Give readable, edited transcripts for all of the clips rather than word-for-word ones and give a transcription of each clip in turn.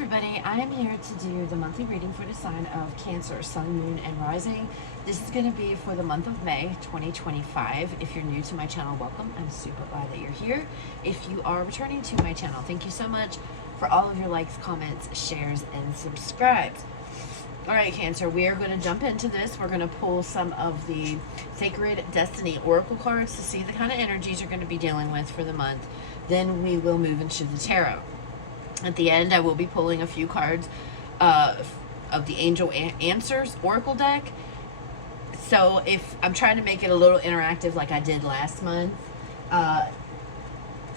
everybody, I am here to do the monthly reading for the sign of Cancer, Sun, Moon, and Rising. This is going to be for the month of May 2025. If you're new to my channel, welcome. I'm super glad that you're here. If you are returning to my channel, thank you so much for all of your likes, comments, shares, and subscribes. All right, Cancer, we are going to jump into this. We're going to pull some of the Sacred Destiny Oracle cards to see the kind of energies you're going to be dealing with for the month. Then we will move into the tarot. At the end, I will be pulling a few cards of the Angel Answers Oracle deck. So if I'm trying to make it a little interactive like I did last month,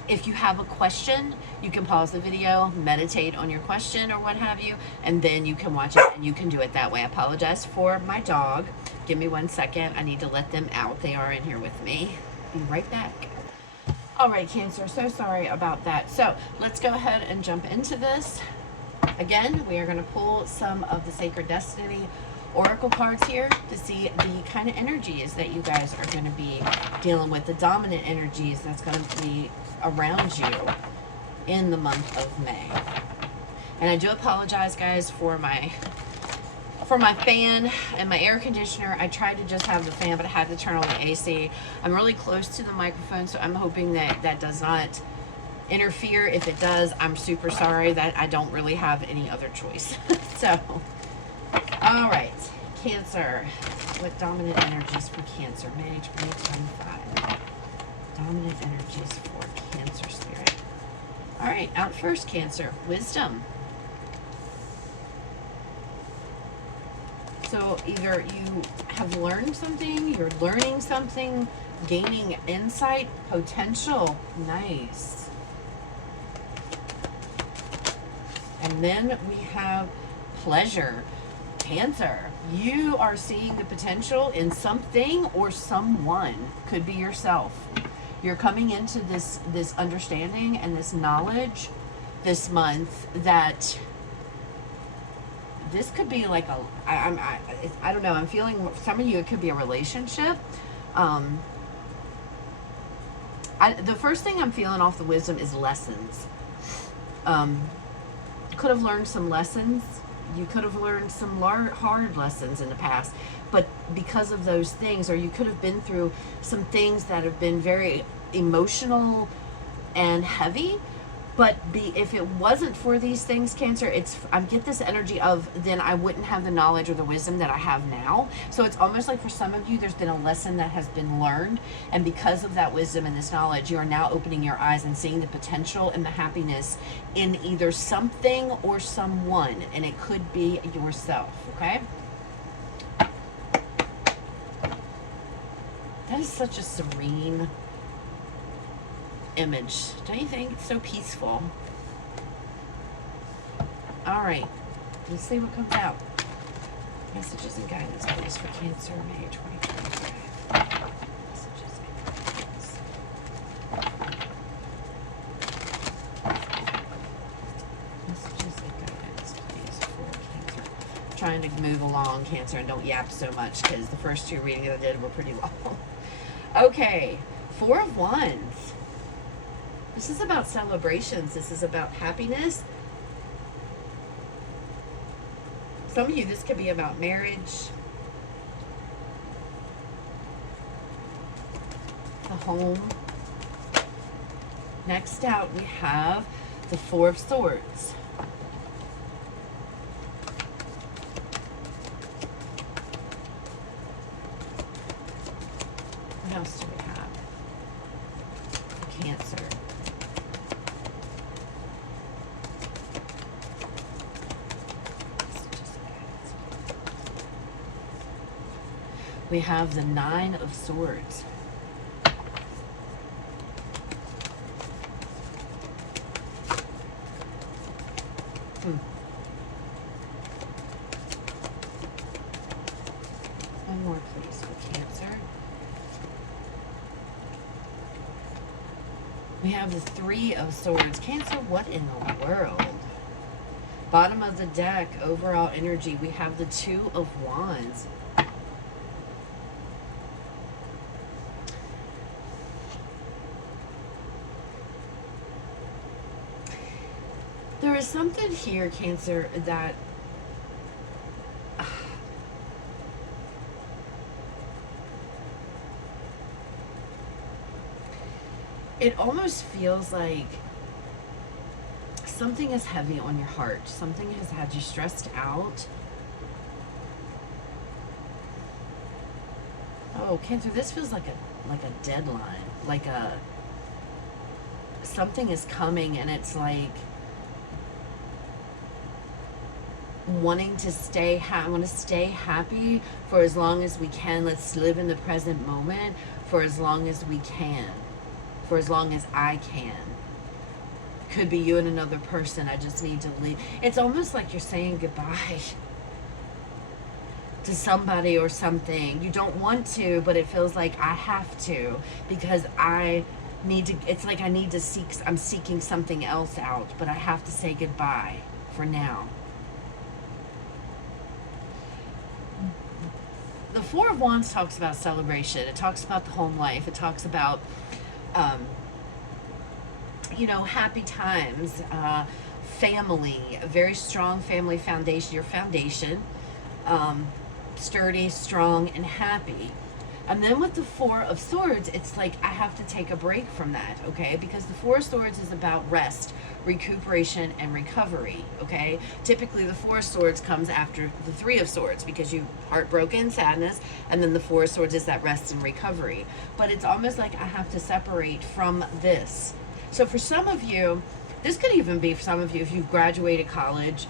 if you have a question, you can pause the video, meditate on your question or what have you, and then you can watch it and you can do it that way. I apologize for my dog. Give me 1 second. I need to let them out. They are in here with me. Be right back. All right, Cancer, so sorry about that. So let's go ahead and jump into this. Again, we are going to pull some of the Sacred Destiny Oracle cards here to see the kind of energies that you guys are going to be dealing with, the dominant energies that's going to be around you in the month of May. And I do apologize, guys, for my fan and my air conditioner. I tried to just have the fan, but I had to turn on the AC. I'm really close to the microphone, so I'm hoping that that does not interfere. If it does, I'm super sorry. That I don't really have any other choice. So, all right, Cancer. What dominant energies for Cancer, May 2025? Dominant energies for Cancer spirit. All right, out first, Cancer. Wisdom. So either you have learned something, you're learning something, gaining insight, potential. Nice. And then we have pleasure. Cancer, you are seeing the potential in something or someone. Could be yourself. You're coming into this understanding and this knowledge this month that this could be like I don't know. I'm feeling some of you, it could be a relationship. The first thing I'm feeling off the wisdom is lessons. You could have learned some lessons. You could have learned some hard lessons in the past, but because of those things, or you could have been through some things that have been very emotional and heavy. But if it wasn't for these things, Cancer, I get this energy of then I wouldn't have the knowledge or the wisdom that I have now. So it's almost like for some of you, there's been a lesson that has been learned. And because of that wisdom and this knowledge, you are now opening your eyes and seeing the potential and the happiness in either something or someone. And it could be yourself, okay? That is such a serene image, don't you think? It's so peaceful. All right, let's see what comes out. Messages and guidance, please, for Cancer, May 2025. Messages and guidance. Messages and guidance, please, for Cancer. I'm trying to move along, Cancer, and don't yap so much because the first two readings I did were pretty long. Okay, Four of Wands. This is about celebrations. This is about happiness. Some of you, this could be about marriage, the home. Next out, we have the Four of Swords. What else do we have for Cancer? We have the Nine of Swords. One more, please, for Cancer. We have the Three of Swords. Cancer, what in the world? Bottom of the deck, overall energy, we have the Two of Wands. is something here, Cancer, that it almost feels like something is heavy on your heart. Something has had you stressed out. Oh, Cancer, this feels like a deadline, like a something is coming, and it's like wanting to I want to stay happy for as long as we can. Let's live in the present moment for as long as we can, for as long as I can. Could be you and another person. I just need to leave. It's almost like you're saying goodbye to somebody or something. You don't want to, but it feels like I have to, because I need to, it's like I need to I'm seeking something else out, but I have to say goodbye for now. The Four of Wands talks about celebration. It talks about the home life. It talks about, happy times, family, a very strong family foundation, your foundation, sturdy, strong, and happy. And then with the Four of Swords, it's like I have to take a break from that, okay? Because the Four of Swords is about rest, recuperation, and recovery, okay? Typically, the Four of Swords comes after the Three of Swords, because you heartbroken, sadness, and then the Four of Swords is that rest and recovery. But it's almost like I have to separate from this. So for some of you, this could even be for some of you if you've graduated college,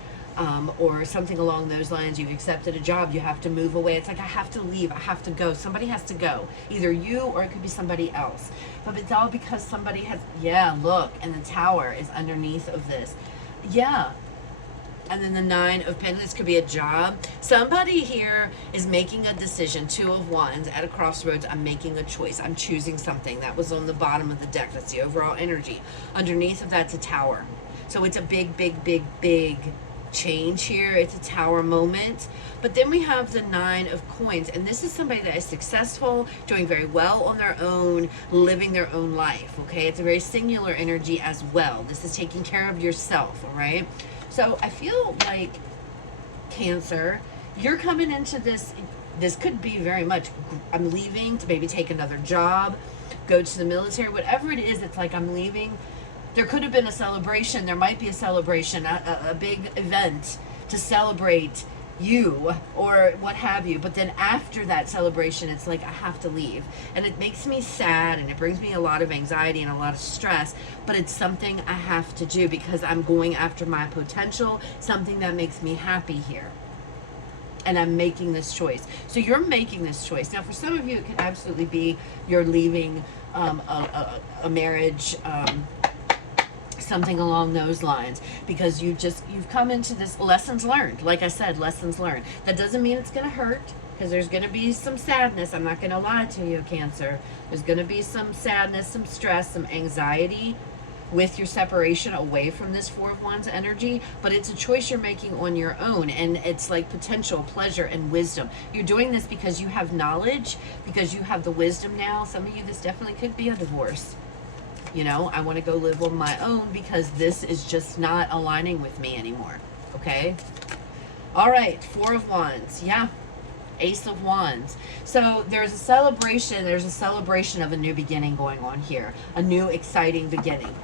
or something along those lines. You've accepted a job, you have to move away. It's like I have to leave, I have to go. Somebody has to go, either you or it could be somebody else. But it's all because somebody has, yeah, look, and the Tower is underneath of this. Yeah. And then the Nine of Pentacles could be a job. Somebody here is making a decision. Two of Wands at a crossroads. I'm making a choice. I'm choosing something. That was on the bottom of the deck. That's the overall energy. Underneath of that's a Tower. So it's a big, big, big, big change here. It's a Tower moment. But then we have the Nine of Coins, and this is somebody that is successful, doing very well on their own, living their own life. Okay, it's a very singular energy as well. This is taking care of yourself. All right, so I feel like, Cancer, you're coming into this could be very much I'm leaving to maybe take another job, go to the military, whatever it is. It's like I'm leaving. There could have been a celebration. There might be a celebration, a big event to celebrate you or what have you. But then after that celebration, it's like I have to leave. And it makes me sad, and it brings me a lot of anxiety and a lot of stress. But it's something I have to do because I'm going after my potential, something that makes me happy here. And I'm making this choice. So you're making this choice. Now, for some of you, it could absolutely be you're leaving a marriage, something along those lines, because you've come into this lessons learned. Like I said, lessons learned. That doesn't mean it's going to hurt, because there's going to be some sadness. I'm not going to lie to you, Cancer. There's going to be some sadness, some stress, some anxiety with your separation away from this Four of Wands energy, but it's a choice you're making on your own, and it's like potential, pleasure, and wisdom. You're doing this because you have knowledge, because you have the wisdom now. Some of you, this definitely could be a divorce. You know, I want to go live on my own because this is just not aligning with me anymore. Okay? All right, Four of Wands. Yeah. Ace of Wands. So there's a celebration. There's a celebration of a new beginning going on here. A new exciting beginning.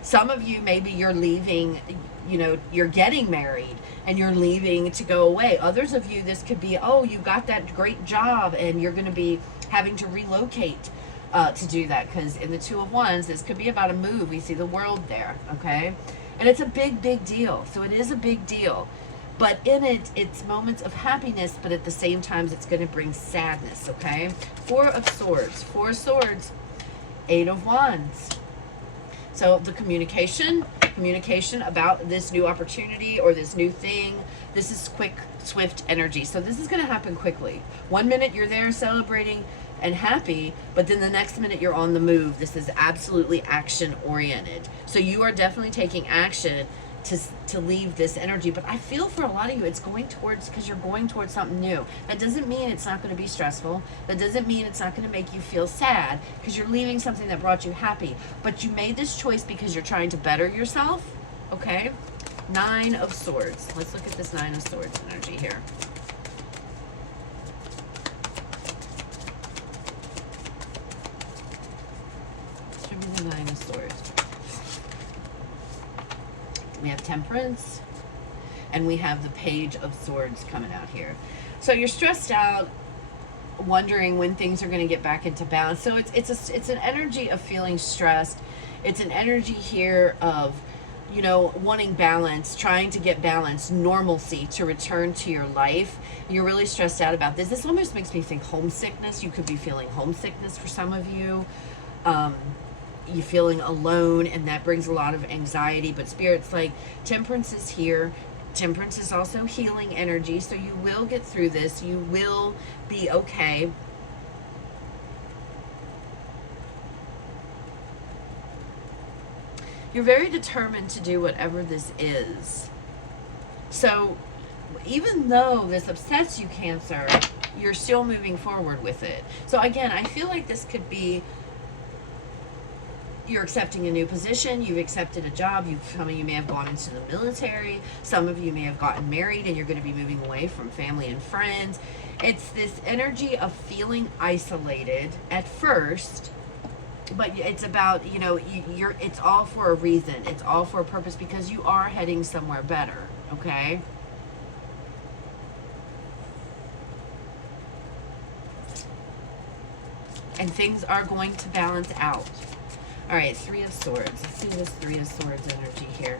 Some of you, maybe you're leaving, you know, you're getting married and you're leaving to go away. Others of you, this could be, oh, you got that great job and you're going to be having to relocate to do that, because in the Two of Wands, this could be about a move. We see the World there, okay? And it's a big, big deal. So it is a big deal. But in it, it's moments of happiness, but at the same time, it's going to bring sadness, okay? Four of Swords. Four of Swords. Eight of Wands. So the communication about this new opportunity or this new thing, this is quick, swift energy. So this is going to happen quickly. 1 minute you're there celebrating and happy, but then the next minute you're on the move. This is absolutely action oriented. So you are definitely taking action to leave this energy. But I feel for a lot of you, it's going towards, because you're going towards something new. That doesn't mean it's not going to be stressful. That doesn't mean it's not going to make you feel sad, because you're leaving something that brought you happy. But you made this choice because you're trying to better yourself, okay? Nine of Swords. Let's look at this Nine of Swords energy here. Show me the Nine of Swords. We have Temperance, and we have the Page of Swords coming out here. So you're stressed out, wondering when things are going to get back into balance. So it's an energy of feeling stressed. It's an energy here of, you know, wanting balance, trying to get balance, normalcy to return to your life. You're really stressed out about this. This almost makes me think homesickness. You could be feeling homesickness for some of you. You're feeling alone, and that brings a lot of anxiety. But Spirit's like, Temperance is here. Temperance is also healing energy, so you will get through this. You will be okay. You're very determined to do whatever this is. So even though this upsets you, Cancer, you're still moving forward with it. So again, I feel like this could be, you're accepting a new position, you've accepted a job, some of you may have gone into the military, some of you may have gotten married, and you're going to be moving away from family and friends. It's this energy of feeling isolated at first, but it's about, you know, it's all for a reason. It's all for a purpose, because you are heading somewhere better, okay? And things are going to balance out. All right, Three of Swords. Let's see this Three of Swords energy here.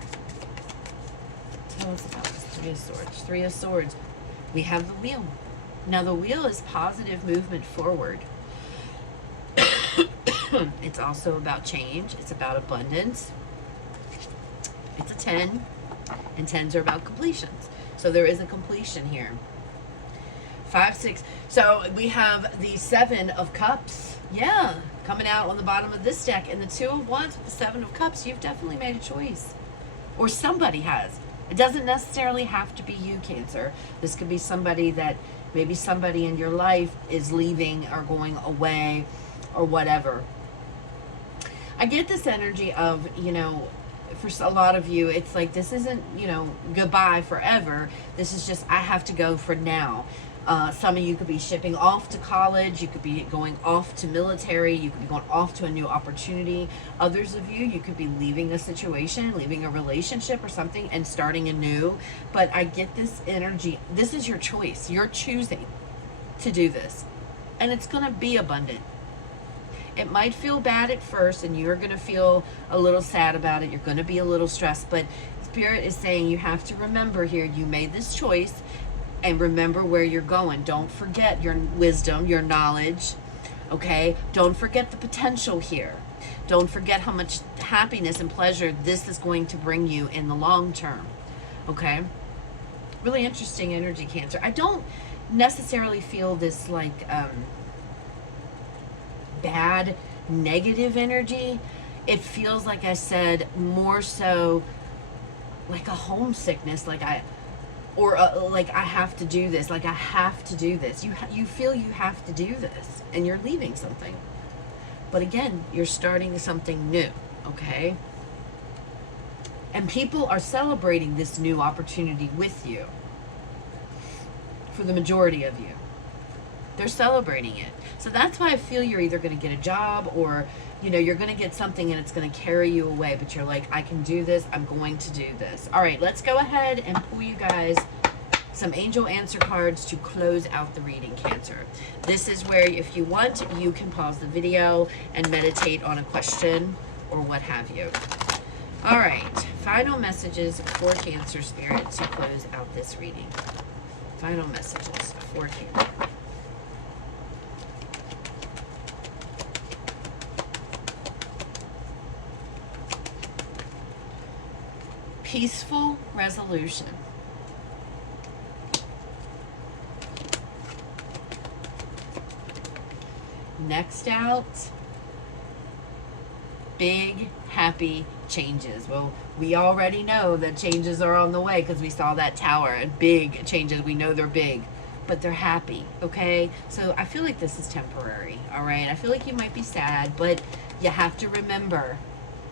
Tell us about this Three of Swords. Three of Swords. We have the Wheel. Now, the Wheel is positive movement forward. It's also about change. It's about abundance. It's a 10. And 10s are about completions. So there is a completion here. 5, 6. So we have the 7 of Cups. Yeah, coming out on the bottom of this deck. And the 2 of Wands with the 7 of Cups. You've definitely made a choice. Or somebody has. It doesn't necessarily have to be you, Cancer. This could be somebody that, maybe somebody in your life is leaving or going away or whatever. I get this energy of, you know, for a lot of you, it's like, this isn't, you know, goodbye forever. This is just, I have to go for now. Some of you could be shipping off to college. You could be going off to military. You could be going off to a new opportunity. Others of you, you could be leaving a situation, leaving a relationship or something and starting anew. But I get this energy. This is your choice. You're choosing to do this. And it's going to be abundant. It might feel bad at first, and you're going to feel a little sad about it. You're going to be a little stressed. But Spirit is saying you have to remember here, you made this choice. And remember where you're going. Don't forget your wisdom, your knowledge, okay? Don't forget the potential here. Don't forget how much happiness and pleasure this is going to bring you in the long term, okay? Really interesting energy, Cancer. I don't necessarily feel this like bad, negative energy. It feels, like I said, more so like a homesickness, like like I have to do this, like I have to do this. You feel you have to do this, and you're leaving something. But again, you're starting something new, okay? And people are celebrating this new opportunity with you. For the majority of you, they're celebrating it. So that's why I feel you're either going to get a job, or, you know, you're going to get something and it's going to carry you away, but you're like, I can do this. I'm going to do this. All right, let's go ahead and pull you guys some angel answer cards to close out the reading, Cancer. This is where, if you want, you can pause the video and meditate on a question or what have you. All right, final messages for Cancer, Spirit, to close out this reading. Final messages for Cancer. Peaceful resolution. Next out, big, happy changes. Well, we already know that changes are on the way because we saw that tower, and big changes. We know they're big, but they're happy, okay? So I feel like this is temporary, all right? I feel like you might be sad, but you have to remember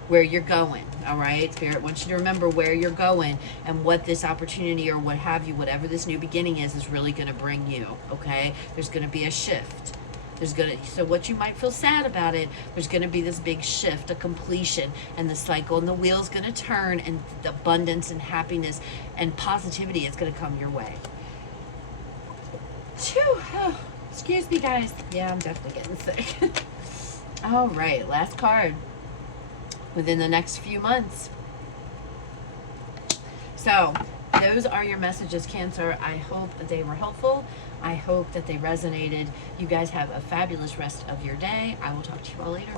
where you're going. All right, Spirit wants you to remember where you're going and what this opportunity or what have you, whatever this new beginning is really going to bring you. Okay, there's going to be a shift. So what you might feel sad about it, there's going to be this big shift, a completion, and the cycle and the wheel's going to turn, and the abundance and happiness and positivity is going to come your way. Phew. Oh, excuse me, guys. Yeah, I'm definitely getting sick. All right, last card. Within the next few months. So those are your messages, Cancer. I hope they were helpful. I hope that they resonated. You guys have a fabulous rest of your day. I will talk to you all later.